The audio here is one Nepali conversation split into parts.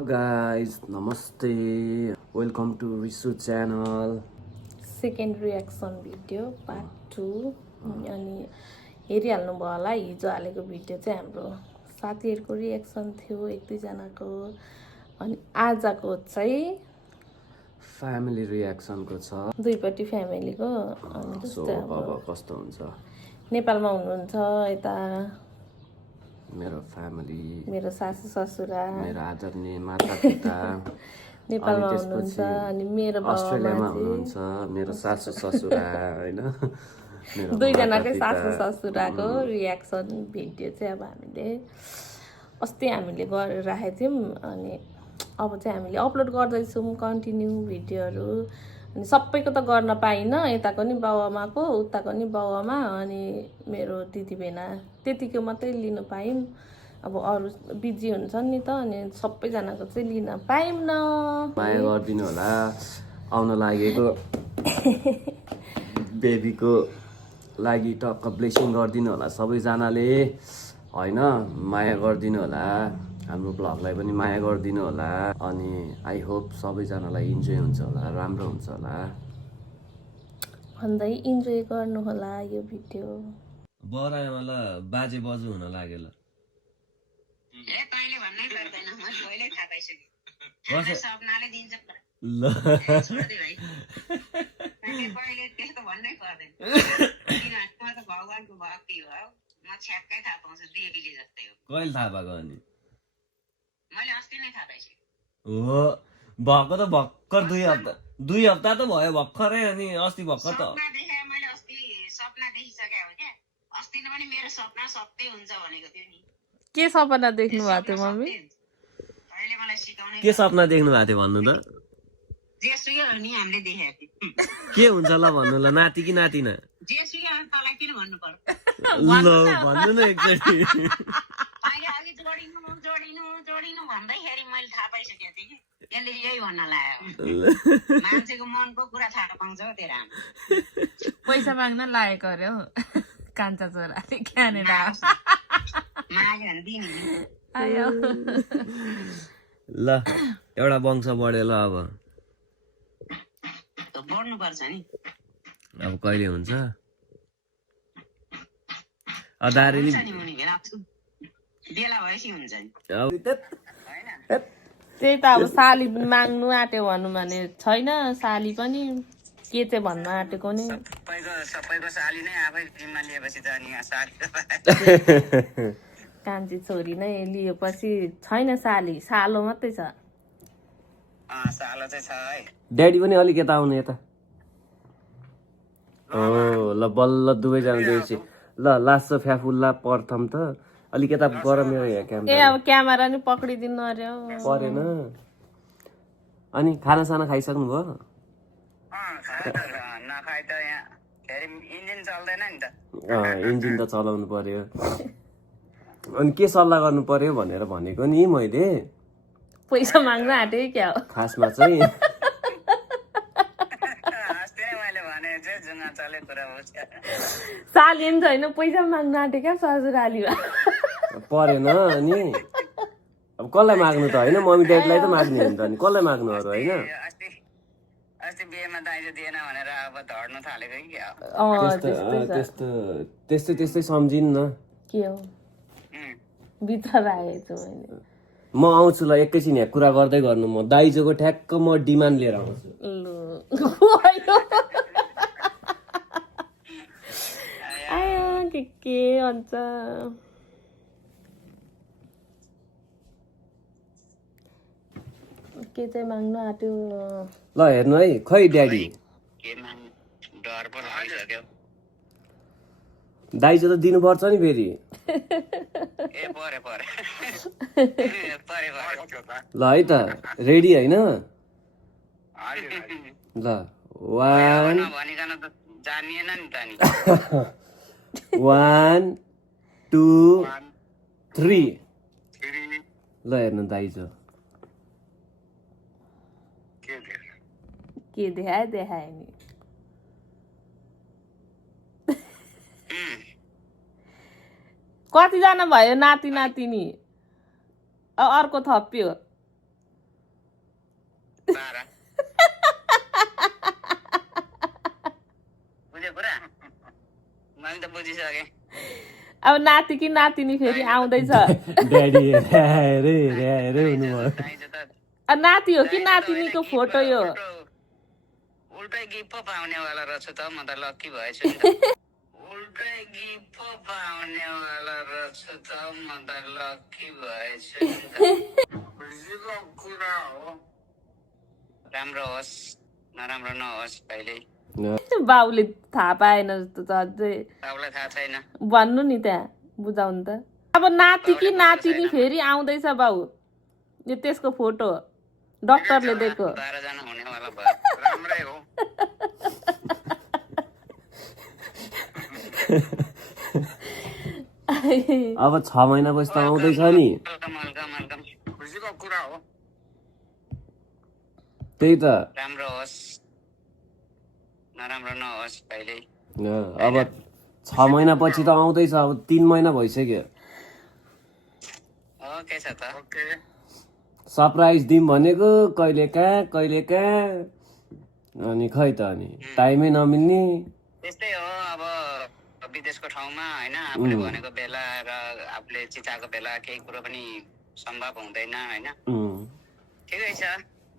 Guys, namaste. Welcome to Risu channel. Second reaction video part 2 अनि हेरिहाल्नु भयो होला हिजो हालेको भिडियो चाहिँ हाम्रो साथीहरूको रियाक्सन थियो एक दुईजनाको अनि आजको चाहिँ फ्यामिली रियाक्सनको छ दुईपट्टि फ्यामिलीको अनि सो जस्तै अब कस्तो हुन्छ नेपालमा हुनुहुन्छ यता मेरो फ्यामिली मेरो सासू ससुरा मेरो आदरणीय मातापिता नेपालमा हुनुहुन्छ अनि मेरो अस्ट्रेलियामा हुनुहुन्छ मेरो सासू ससुरा हैन मेरो दुईजनाकै सासू ससुराको रियाक्सन भिडियो चाहिँ अब हामीले गरेर राखेको थियौँ अनि अब चाहिँ हामीले अपलोड गर्दैछौँ कन्टिन्यू भिडियोहरू अनि सबैको त गर्न पाइनँ यताको नि बाउआमाको उताको नि बाउआमा अनि मेरो दिदीबहिनी त्यतिको मात्रै लिन पायौँ अब अरू बिजी हुन्छन् नि त अनि सबैजनाको चाहिँ लिन पाइन्न माया गरिदिनु होला आउन लागेको बेबीको लागि टक्क ब्लेसिङ गरिदिनु होला सबैजनाले हैन माया गरिदिनु होला हाम्रो ब्लगलाई पनि माया गरिदिनु होला अनि आई होप सबैजनालाई इन्जोय हुन्छ होला राम्रो हुन्छ होला भन्दै इन्जोय गर्नु होला यो भिडियो बरामालाई बाजे बजु हुन लाग्यो ल ए तैँले भन्नै पर्दैन म पहिल्यै थाहा पाइसकेँ हाम्रो सपनाले दिन्छ ल छोड्दे भाइ तैँले पहिले त्यस्तो भन्नै पर्दैन किनभने म त भगवानको भक्ति हो म छ्याक्कै थाहा पाउँछु बेबीले जस्तै हो कहिले थाहा पाएको अनि मैले अस्ति नै थाहा पाइसकेँ हो भएको त भर्खर दुई हप्ता त भयो भर्खरै अनि अस्ति भर्खर त सपना देखाए मैले अस्ति सपना देखिसकेँ हो क्या अस्ति नै पनि मेरो सपना सत्य हुन्छ भनेको थियो नि के सपना देख्नु भएको थियो मम्मी अहिले मलाई सिकाउने के सपना देख्नु भएको थियो भन्नु त जेसुकै हो नि हामीले देखेको थियौँ के हुन्छ ल भन्नु ल नाति कि नातिना जेसुकै हो तँलाई किन भन्नु पर्छ ल भन्नु न एकचोटि अहिले अघि जोडिनु भन्दैखेरि मैले थाहा पाइसकेको थिएँ कि यसले यही भन्न लाग्यो मान्छेको मनको कुरा थाहा पाउँछ हो तेरो आमा पैसा माग्न लागेको अरे हौ कान्छा छोराले क्यानेर माग्यो भने दिने आयो ल एउटा वंश बढ्यो ल अब त बढ्नुपर्छ नि अब कहिले हुन्छ अदारे नि हुन्छ नि मुनि राख्छु बेला भएपछि हुन्छ नि अब त्यही त अब साली माग्नु आँट्यो भनौँ भने छैन साली पनि के चाहिँ भन्न आँटेको नि सबैको साली नै आफै जिम्मा लिएपछि त अनि साली कान्छी छोरी नै लिएपछि छैन साली सालो मात्रै छ सालो चाहिँ छ है ड्याडी पनि अलिक यता आउनु यता ओ ल बल्ल दुवैजना देखेपछि ल लास्ट फ्याफुल्ला प्रथम त अलिक यता गर मेरो यहाँ ए क्यामेरा अब क्यामेरा नि पक्रिदिनु अरे परेन अनि खानासाना खाइसक्नु भयो नखाइ त यहाँ इन्जिन चल्दैन नि त इन्जिन त चलाउनु पर्यो अनि के सल्लाह गर्नु पर्यो भनेर भनेको नि मैले पैसा माग्न आँट्यो क्या हो खासमा चाहिँ अस्ति नै मैले भने चाहिँ जुङ्गा चले कुरा हुन्छ साली पनि छैन पैसा माग्न आँट्यो क्या ससुरालीमा परेन अनि अब कसलाई माग्नु त होइन मम्मी ड्याडीलाई त माग्ने हो नि त अनि कसलाई माग्नु अरू होइन अस्ति बिहेमा दाइजो दिएन भनेर अब धड्नु थालेको कि क्या त्यस्तै सम्झिन् न के हो भित्र राखेको छु मैले म आउँछु ल एकैछिन यहाँ कुरा गर्दै गर्नु म दाइजोको ठ्याक्क म डिमान्ड लिएर आउँछु आयो के भन्छ के चाहिँ माग्नु आँट्यो ल हेर्नु है खै ड्याडी डर पो लागिसक्यो दाइजो त दिनुपर्छ नि फेरि ए परे ल है त रेडी होइन ल 1 भनिकन त जानिएन नि त नि 1 2 3 ल हेर्नु दाइजो के देखाए नि कतिजना भयो नाति नातिनी अर्को थप्यो 12 बुझ्यो कुरा मैले त बुझिसकेँ अब नाति कि नातिनी फेरि आउँदैछ ड्याडी हेरे हुनुभयो चाहिन्छ त नाति हो कि नातिनीको फोटो यो उल्टै गिफ्ट पो पाउनेवाला रहेछ त म त लक्की भएछु नि त उल्टै गिफ्ट पो पाउनेवाला रहेछ त म त लक्की भएछु नि त खुसीको कुरा हो राम्रो होस् नराम्रो नहोस् कहिले बाउले थाहा पाएन जस्तो छ अझै तपाईँलाई थाहा छैन भन्नु नि त्यहाँ बुझाउनु त अब नाति कि नातिनी फेरि आउँदैछ बाउ यो त्यसको फोटो डक्टरले दिएको 12 जना हुनेवाला भयो राम्रै हो अब 6 महिनापछि त आउँदैछ नि वेलकम खुसीको कुरा हो त्यही त राम्रो होस् नराम्रो नहोस् कहिले अब 6 महिनापछि त आउँदैछ अब 3 महिना भइसक्यो ओके छ त ओके सरप्राइज दिउँ भनेको कहिले कहाँ अनि खै त अनि टाइमै नमिल्ने त्यस्तै हो अब विदेशको ठाउँमा होइन आफूले भनेको बेला र आफूले चिताएको बेला केही कुरो पनि सम्भव हुँदैन होइन ठिकै छ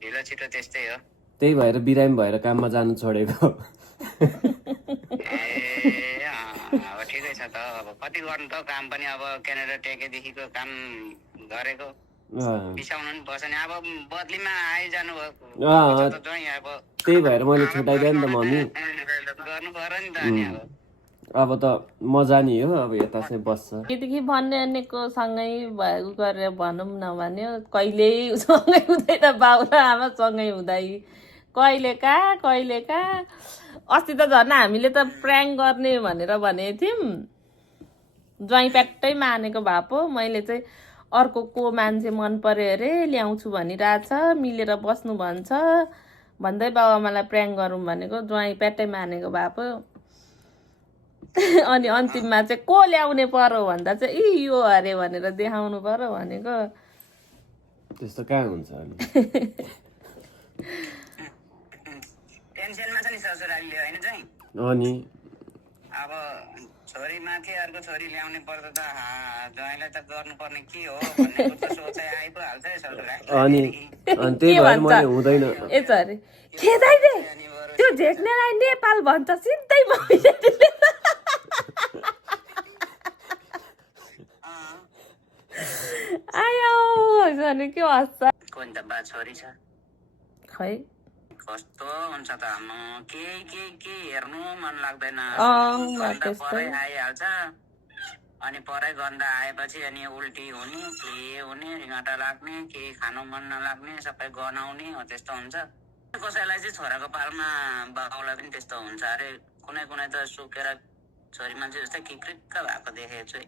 ढिलो छिटो त्यस्तै हो त्यही भएर बिरामी भएर काममा जानु छोडेको ए अब ठिकै छ त अब कति गर्नु त काम पनि अब क्यानाडा टेकेदेखिको काम गरेको बिसाउनु नि पर्छ नि अब बदलीमा आइजानु भयो त्यही भएर मैले छुट्याइदिएँ नि त मम्मी गर्नु पर्यो नि त अनि अब त मजा नि हो अब यता चाहिँ बस्छ यतिकै भन्ने अन्यको सँगै भएको गरेर भनौँ न भन्यो कहिल्यै सँगै हुँदैन बाउ र आमा सँगै हुँदै कहिले कहाँ अस्ति त झन् हामीले त प्र्याङ्क गर्ने भनेर भनेको थियौँ ज्वाइँ प्याट्टै मानेको भए पो मैले चाहिँ अर्को को मान्छे मन पर्यो अरे ल्याउँछु भनिरहेछ मिलेर बस्नु भन्छ भन्दै बाबुआमालाई प्र्याङ्क गरौँ भनेको ज्वाइँ प्याट्टै मानेको भए पो अनि अन्तिममा चाहिँ को ल्याउने पर्यो भन्दा चाहिँ यो अरे भनेर देखाउनु पर्यो भनेको त्यस्तो कहाँ हुन्छ अनि टेन्सनमा छ नि ससुरालीले होइन चाहिँ अनि अब छोरी माथि अर्को छोरी ल्याउने पर्दा त ज्वाइँलाई त गर्नुपर्ने के हो भन्ने त सोचाइ आइहाल्छ है ससुराली अनि त्यही भएर मैले हुँदैन यस्तो अरे खेदाइ दे त्यो झेक्नेलाई नेपाल भन्छ सिधै आयो भने के हस्छ कोही त बा छोरी छ खै कस्तो हुन्छ त के हेर्नु मन लाग्दैन परै आइहाल्छ अनि परै गन्दा आएपछि अनि उल्टी हुने के हुने रिङटा लाग्ने के खानु मन नलाग्ने सबै गनाउने हो त्यस्तो हुन्छ कसैलाई चाहिँ छोराको पालमा बाउलाई पनि त्यस्तो हुन्छ अरे कुनै त सुकेर छोरी मान्छे जस्तै किक्रिक्क भएको देखेको छु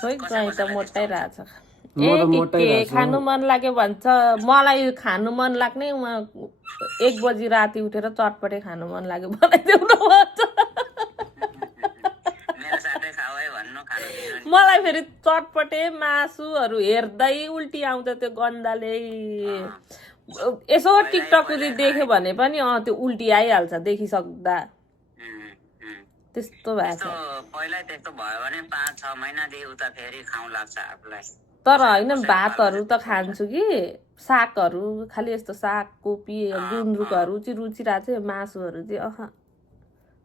खोइ ज्वाइँ त मोटै रहेछ खानु मन लाग्यो भन्छ मलाई खानु मन लाग्ने 1 बजी राति उठेर चटपटे खानु मन लाग्यो बनाइदेऊ न भन्छ मलाई फेरि चटपटे मासुहरू हेर्दै उल्टी आउँछ त्यो गन्धले यसो टिकटक देख्यो भने पनि त्यो उल्टी आइहाल्छ देखिसक्दा त्यस्तो भएको पहिला त्यस्तो भयो भने 5-6 महिनादेखि उता फेरि खाउँ लाग्छ आफूलाई तर होइन भातहरू त खान्छु कि सागहरू खालि यस्तो साग कोपी गुन्द्रुकहरू चाहिँ रुचिरहेको छ मासुहरू चाहिँ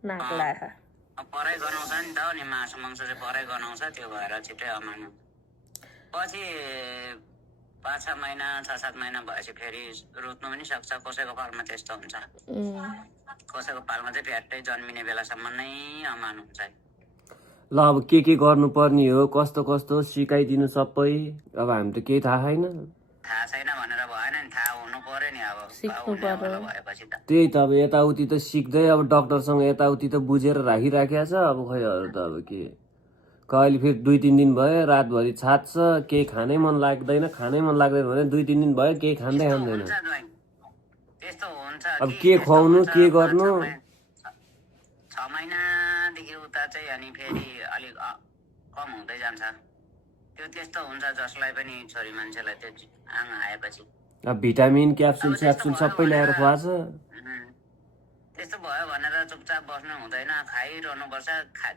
नाक लाग्छ परै गनाउँछ नि त अनि मासु मांस चाहिँ परै गनाउँछ त्यो भएर छिट्टै अमानु पछि 5-6 महिना 6-7 महिना भएपछि फेरि रुच्नु पनि सक्छ कसैको पालमा त्यस्तो हुन्छ कसैको पालमा चाहिँ फ्याट्टै जन्मिने बेलासम्म नै अमान हुन्छ ल अब के गर्नुपर्ने हो कस्तो सिकाइदिनु सबै अब हामी त केही थाहा छैन थाहा छैन भनेर भएन नि थाहा हुनु पर्यो नि अब सिक्नु पर्यो भएपछि त त्यही त अब यताउति त सिक्दै अब डक्टरसँग यताउति त बुझेर राखिराखेको छ अब खै अरू त अब के कहिले फेरि 2-3 दिन भयो रातभरि छात्छ केही खानै मन लाग्दैन भने 2-3 दिन भयो केही खाँदैन त्यस्तो हुन्छ अब के खुवाउनु के गर्नु 6 महिनादेखि उता चाहिँ अनि फेरि अलिक कम हुँदै जान्छ त्यो त्यस्तो हुन्छ जसलाई पनि छोरी मान्छेलाई त्यो आङ आएपछि अब भिटामिन क्याप्सुल स्याप्सुल सबै ल्याएर खुवाछ। त्यस्तो भयो भनेर चुपचाप बस्नु हुँदैन, खाइरहनुपर्छ।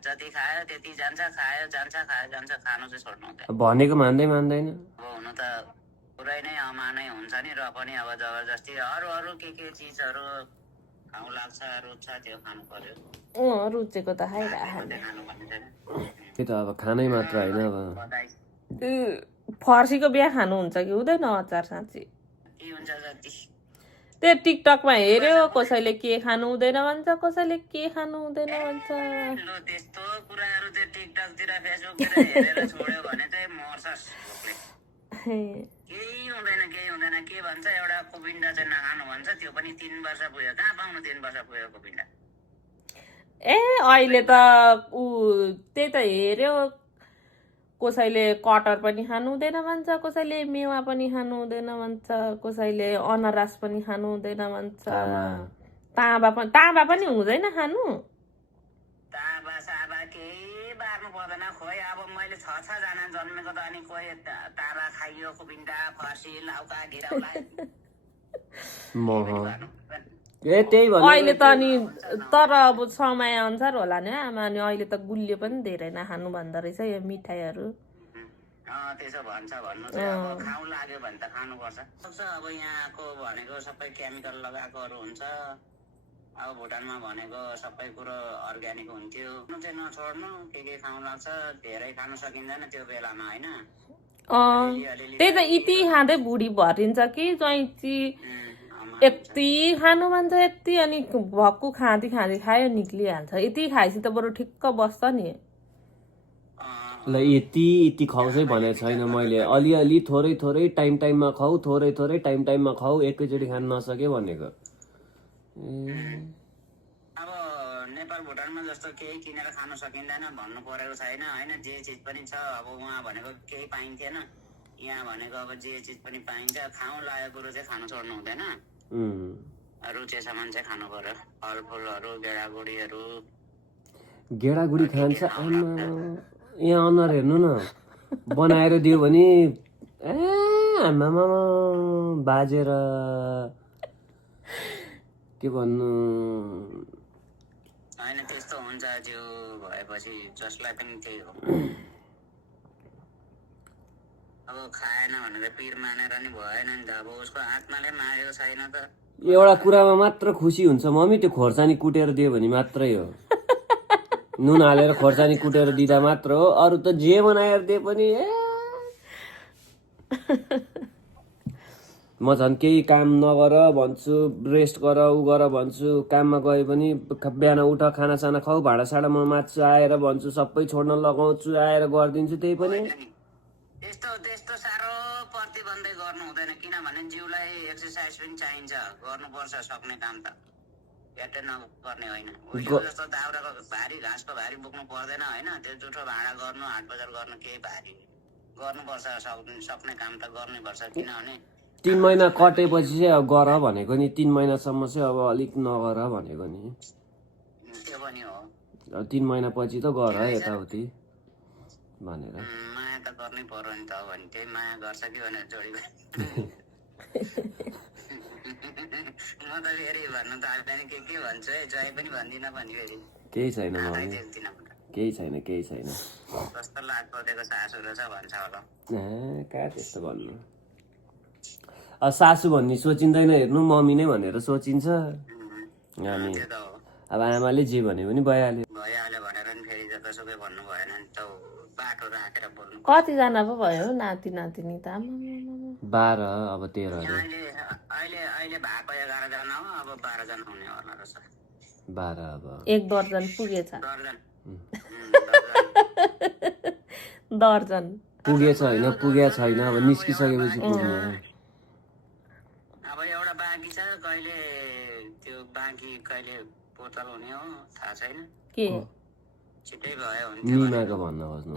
जति खायो त्यति जान्छ, खायो जान्छ, खायो जान्छ, खानु चाहिँ छोड्नु हुँदैन। भनेको मान्दैन। अब हुनु त पुरै नै अमानै हुन्छ नि, र पनि अब जबरजस्ती अरू के चिजहरू खाउ लाग्छ, रुच्छ त्यो खानु पर्यो। रुचेको त खाइरह खानु भन्ने छैन। त्यो त अब खानै मात्र होइन। अब फर्सीको बिहा खानुहुन्छ कि हुँदैन अचार साँच्ची? के हुन्छ जति त्यो टिकटकमा हेऱ्यो, कसैले के खानु हुँदैन भन्छ, कसैले के खानु हुँदैन भन्छ। लो त्यस्तो कुराहरू चाहिँ टिकटकतिर फेसबुकतिर हेरेर छोड्यो भने चाहिँ मर्छस्। केही हुँदैन। के भन्छ, एउटा कुपिन्डा चाहिँ नखानु भन्छ, त्यो पनि 3 वर्ष पुग्यो। कहाँ पाउनु 3 वर्ष पुग्यो कुपिन्डा? अहिले त त्यही त हेऱ्यो, कसैले कटर पनि खानु हुँदैन भन्छ, कसैले मेवा पनि खानु हुँदैन भन्छ, कसैले अनारस पनि खानु हुँदैन भन्छ, ताँबा पनि हुँदैन खानु। ताँबा साबा केही बार्नु पर्दैन। खोइ अब मैले 6-6 जना जन्मेको त, अनि कोही ताँबा खाइयो, कुपिन्डा, फर्सी, लौका, घिरौला त्यही भने अहिले त अनि तर अब समय अनुसार होला नि आमा। अनि अहिले त गुलियो पनि धेरै नखानु भन्दो रहेछ यो मिठाईहरू। त्यसो भन्छ, भन्नु चाहिँ अब खाउ लाग्यो भने त खानुपर्छ। अब यहाँको भनेको सबै केमिकल लगाएकोहरू हुन्छ। अब भुटानमा भनेको सबै कुरो अर्ग्यानिक हुन्थ्यो। चाहिँ नछोड्नु, के खानु लाग्छ, धेरै खानु सकिँदैन त्यो बेलामा होइन। त्यही त यति खाँदै बुढी भरिन्छ कि जैँची यति खानु भन्छ यति, अनि भक्कु खाँदी खायो निक्लिहाल्छ। यति खाएपछि त बरु ठिक्क बस्छ नि। ल यति खाऊ चाहिँ भनेको छैन मैले, अलिअलि थोरै टाइममा खाऊ, थोरै टाइममा खाऊ, एकैचोटि खान नसके भनेको। अब नेपाल भुटानमा जस्तो केही किनेर खान सकिँदैन भन्नु परेको छैन होइन। जे चिज पनि छ। अब उहाँ भनेको केही पाइन्थेन, यहाँ भनेको अब जे चिज पनि पाइन्छ। खाउँ लागेको कुरो चाहिँ खानु छोड्नु हुँदैन। रुचे सामान चाहिँ खानु पर्यो। फलफुलहरू, गेडागुडी खान्छ। यहाँ अनुहार हेर्नु न, बनाएर दियो भने आमामा बाजेर के भन्नु। होइन त्यस्तो हुन्छ, त्यो भएपछि जसलाई पनि त्यही हो। अब खाएन भनेर पिर मानेर नि भएन नि त। अब उसको आत्माले मागेको छैन त। एउटा कुरामा मात्र खुसी हुन्छ मम्मी, त्यो खोर्सानी कुटेर दियो भने मात्रै हो। नुन हालेर खोर्सानी कुटेर दिँदा मात्र हो, अरू त जे बनाएर दिए पनि म झन् केही काम नगर भन्छु, रेस्ट गर, उ गर भन्छु। काममा गए पनि बिहान उठ, खानासाना खाऊ, भाँडासाँडा म माझ्छु, आएर भन्छु, सबै छोड्न लगाउँछु, आएर गरिदिन्छु। त्यही पनि त्यस्तो साह्रो प्रतिबन्धै गर्नु हुँदैन, किनभने जिउलाई एक्सर्साइज पनि चाहिन्छ, गर्नुपर्छ सक्ने काम त। याटे नगर्ने होइन। जस्तो दाउराको भारी, घाँसको भारी बोक्नु पर्दैन होइन। त्यो जुठो भाँडा गर्नु, हाट बजार गर्नु केही भारी गर्नुपर्छ। सक्ने काम त गर्नैपर्छ, किनभने 3 महिना कटेपछि चाहिँ अब गर भनेको नि। 3 महिनासम्म चाहिँ अब अलिक नगर भनेको नि। त्यो पनि हो। 3 महिनापछि त गर यताउति भनेर। माया त गर्नै पर्यो नि त। भने त्यही माया गर्छ कि भनेर जोडी म त फेरि भन्नु त आउँदैन, के भन्छु है, जय पनि भन्दिनँ पनि फेरि। केही छैन केही छैन। कस्तो लाग्दो दिएको सासु रहेछ भन्छ होला। कहाँ त्यस्तो भन्नु। अब सासु भन्ने सोचिँदैन, हेर्नु मम्मी नै भनेर सोचिन्छ। हामी अब आमाले जे भने पनि भइहाल्यो भनेर नि फेरि जतासुकै भन्नु भएन नि त। बाटो राखेर बोल्नु। कतिजना पो भयो नाति नातिनी त? 12 अब 13 अहिले भएको 11 जना हो। अब 12 जना हुने होला रहेछ। 12 अब 1 दर्जन पुगेछ। दर्जन पुगेछ होइन, पुगेको छैन। अब निस्किसकेपछि पुग्ने। अब एउटा बाँकी छ, कहिले त्यो बाँकी कहिले पोतल हुने हो थाहा छैन। के छिटै भयो निमाको भन्न खोज्नु।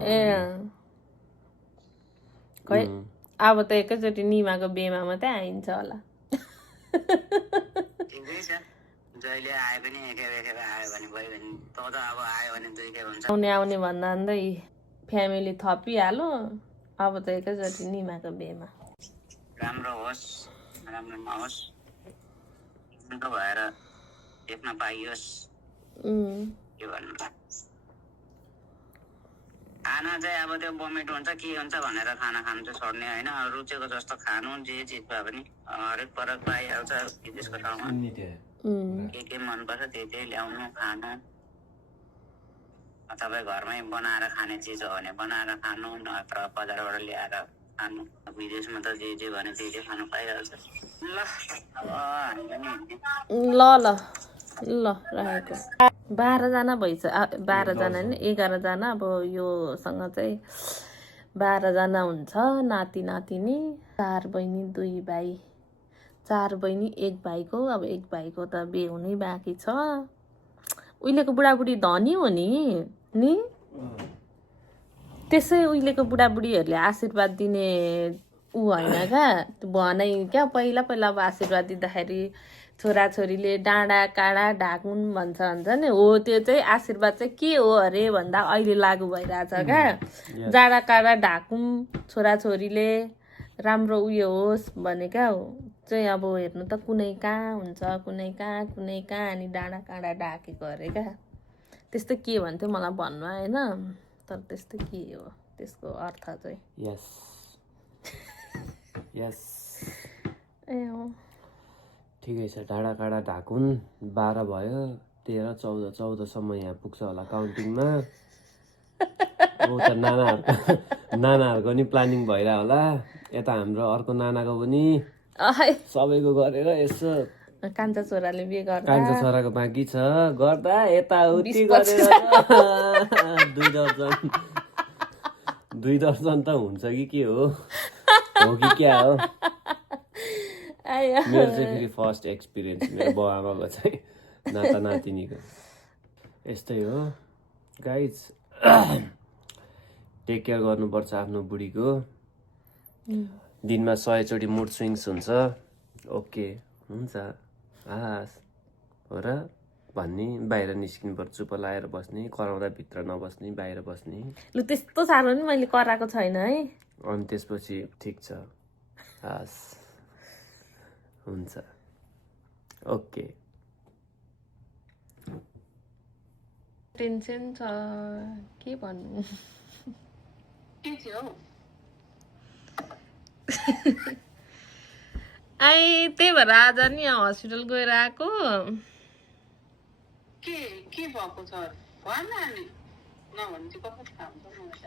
खै अब त एकैचोटि निमाको बेमा मात्रै आइन्छ होला। ठिकै छ, जहिले आए पनि एकै आयो भने भयो भने त अब आयो भने 2 खेप हुन्छ। आउने भन्दा फ्यामिली थपिहाल्यो। अब त एकैचोटि निमाको बेमा राम्रो होस् राम्रोमा होस्, राम्रो भएर देख्न पाइयोस्। के भन्नु, खाना चाहिँ अब त्यो भोमिट हुन्छ के हुन्छ भनेर खाना खानु चाहिँ छोड्ने होइन। रुचेको जस्तो खानु, जे चिज भए पनि हरेक फरक पाइहाल्छ विदेशको ठाउँमा। के मनपर्छ त्यही ल्याउनु खानु। तपाईँ घरमै बनाएर खाने चिज हो भने बनाएर खानु, नत्र बजारबाट ल्याएर खानु। विदेशमा त जे भने त्यही खानु पाइहाल्छ। ल अब हामी पनि ल राखेको 12 जना भइस 12 जना नि 11 जना। अब योसँग चाहिँ 12 जना हुन्छ। नाति नातिनी 4 बहिनी 2 भाइ, 4 बहिनी 1 भाइको। अब 1 भाइको त बिहे हुनै बाँकी छ। उहिलेको बुढाबुढी धनी हो नि त्यसै उहिलेको बुढाबुढीहरूले आशीर्वाद दिने ऊ होइन क्या, भनाइ क्या। पहिला अब आशीर्वाद दिँदाखेरि छोराछोरीले डाँडा काँडा ढाकुन् भन्छ नि, हो त्यो चाहिँ आशीर्वाद चाहिँ के हो अरे भन्दा अहिले लागु भइरहेछ क्या। डाँडा काँडा ढाकुम्, छोराछोरीले राम्रो उयो होस् भने क्या हो चाहिँ। अब हेर्नु त कुनै कहाँ हुन्छ, कुनै कहाँ अनि डाँडा काँडा ढाकेको अरे क्या। त्यस्तो के भन्थ्यो मलाई भन्नु आएन, तर त्यस्तो के हो त्यसको अर्थ चाहिँ। यस ए हो ठिकै छ। डाँडा काँडा ढाकुन् 12 भयो, 13, 14 यहाँ पुग्छ होला काउन्टिङमा। उता नानाहरूको नि प्लानिङ भइरह होला। यता हाम्रो अर्को नानाको पनि सबैको गरेर यसो कान्छा छोराले बिहे गर्दा, कान्छा छोराको बाँकी छ गर्दा यताउति गरेर 2 दर्जन त हुन्छ कि के हो कि क्या हो। मेरो चाहिँ फेरि फर्स्ट एक्सपिरियन्स मेरो बाउ आमाको चाहिँ नाता नातिनीको यस्तै हो गाइज। टेक केयर गर्नुपर्छ आफ्नो बुढीको। दिनमा 100 चोटि मुड स्विङ्स हुन्छ। ओके हुन्छ हस् हो र भन्ने, बाहिर निस्किनुपर्छ, चुप लाएर बस्ने, कराउँदा भित्र नबस्ने, बाहिर बस्ने। लु त्यस्तो साह्रो नि मैले कराएको छैन है। अनि त्यसपछि ठिक छ हस् हुन्छ ओके। टेन्सन छ के भन्नु। के थियो त्यही भएर आज नि हस्पिटल गएर आएको। के भएको छ भन्न नि, नभने चाहिँ कसरी थाहा हुन्छ।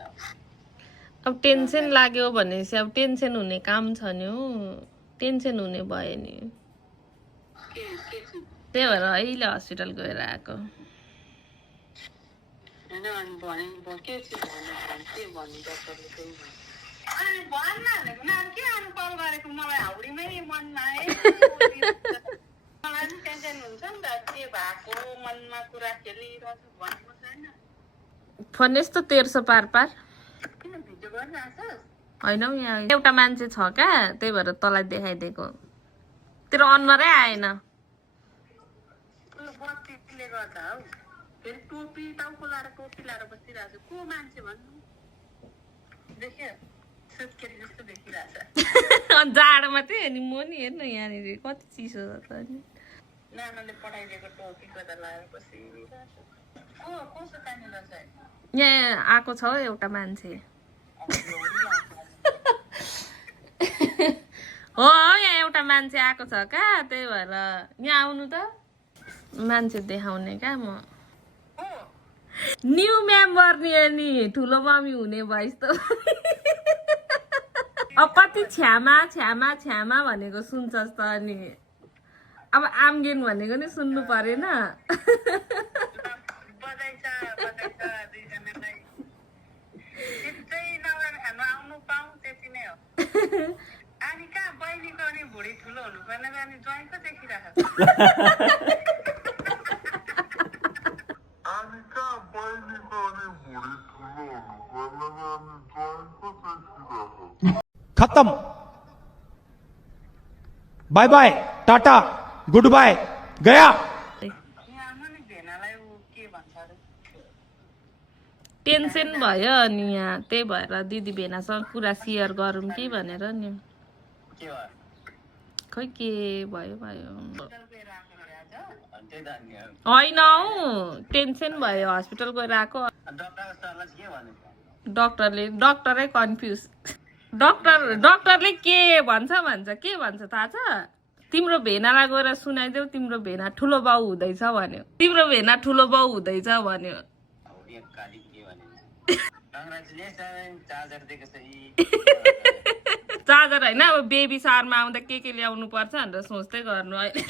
अब टेन्सन लाग्यो भनेपछि अब टेन्सन हुने काम छ नि हौ, टेन्सन हुने भयो नि। त्यही भएर अहिले हस्पिटल गएर आएको। फोन यस्तो 1300 पार होइन हौ। यहाँ एउटा मान्छे छ क्या, त्यही भएर तँलाई देखाइदिएको। तेरो अनुहारै आएन। जाडोमा चाहिँ नि म नि हेर्नु यहाँनिर कति चिसो छ नि। यहाँ आएको छ एउटा मान्छे हो, यहाँ एउटा मान्छे आएको छ क्या, त्यही भएर यहाँ आउनु त मान्छे देखाउने क्या। म न्यू मेम्बर नि ठुलो मम्मी हुने भइस त। अब कति छ्यामा भनेको सुन्छस् त अनि अब आमगेन भनेको नि सुन्नु परेन। खत्म, bye bye, tata, goodbye, गया। टेन्सन भयो अनि यहाँ त्यही भएर दिदी भेनासँग कुरा सेयर गरौँ कि भनेर नि। खै के भयो होइन हौ टेन्सन भयो हस्पिटल गएर आएको डक्टरै कन्फ्युज डक्टरले के भन्छ के भन्छ थाहा छ तिम्रो भेनालाई गएर सुनाइदेऊ तिम्रो भेना ठुलो बाउ हुँदैछ भन्यो तिम्रो भेना ठुलो बाउ हुँदैछ भन्यो चार्जर होइन अब बेबी सारमा आउँदा के ल्याउनु पर्छ भनेर सोच्दै गर्नु अहिले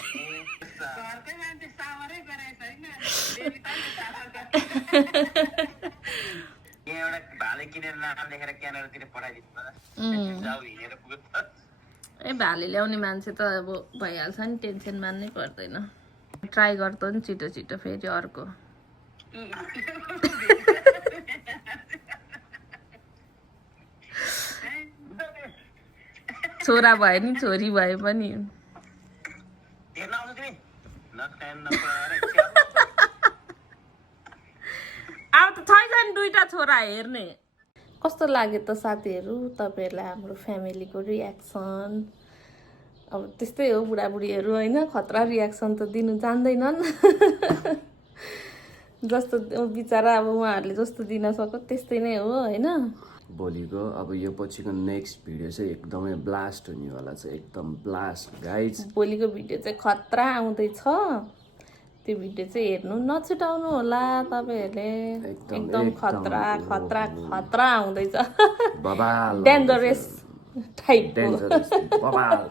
ए भाले ल्याउने मान्छे त अब भइहाल्छ नि टेन्सन मान्नै पर्दैन ट्राई गर्दा नि छिटो फेरि अर्को छोरा भयो नि छोरी भए पनि अब त छैन दुईटा छोरा हेर्ने कस्तो लाग्यो त साथीहरू तपाईहरुलाई हाम्रो फ्यामिलीको रियाक्सन अब त्यस्तै हो बुढाबुढीहरू हैन खतरा रियाक्सन त दिनु जान्दैनन् जस्तो बिचारा अब उहाँहरूले जस्तो दिन सक्यो त्यस्तै नै हो हैन भोलिको अब यो पछिको नेक्स्ट भिडियो चाहिँ एकदमै ब्लास्ट हुनेवाला छ एकदम ब्लास्ट गाइज भोलिको भिडियो चाहिँ खतरा आउँदैछ त्यो भिडियो चाहिँ हेर्नु नछुटाउनु होला तपाईहरुले एकदम खतरा आउँदैछ बबाल डेन्जरस टाइप डेन्जरस बबाल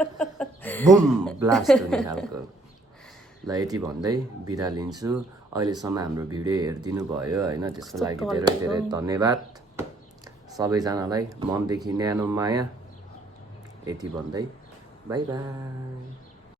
बुम ब्लास्ट हुने खालको ल यति भन्दै बिदा लिन्छु अहिलेसम्म हाम्रो भिडियो हेरिदिनु भयो हैन त्यसको लागि धेरै धेरै धन्यवाद सबैजनालाई मनदेखि न्यानो माया यति भन्दै बाइ बाइ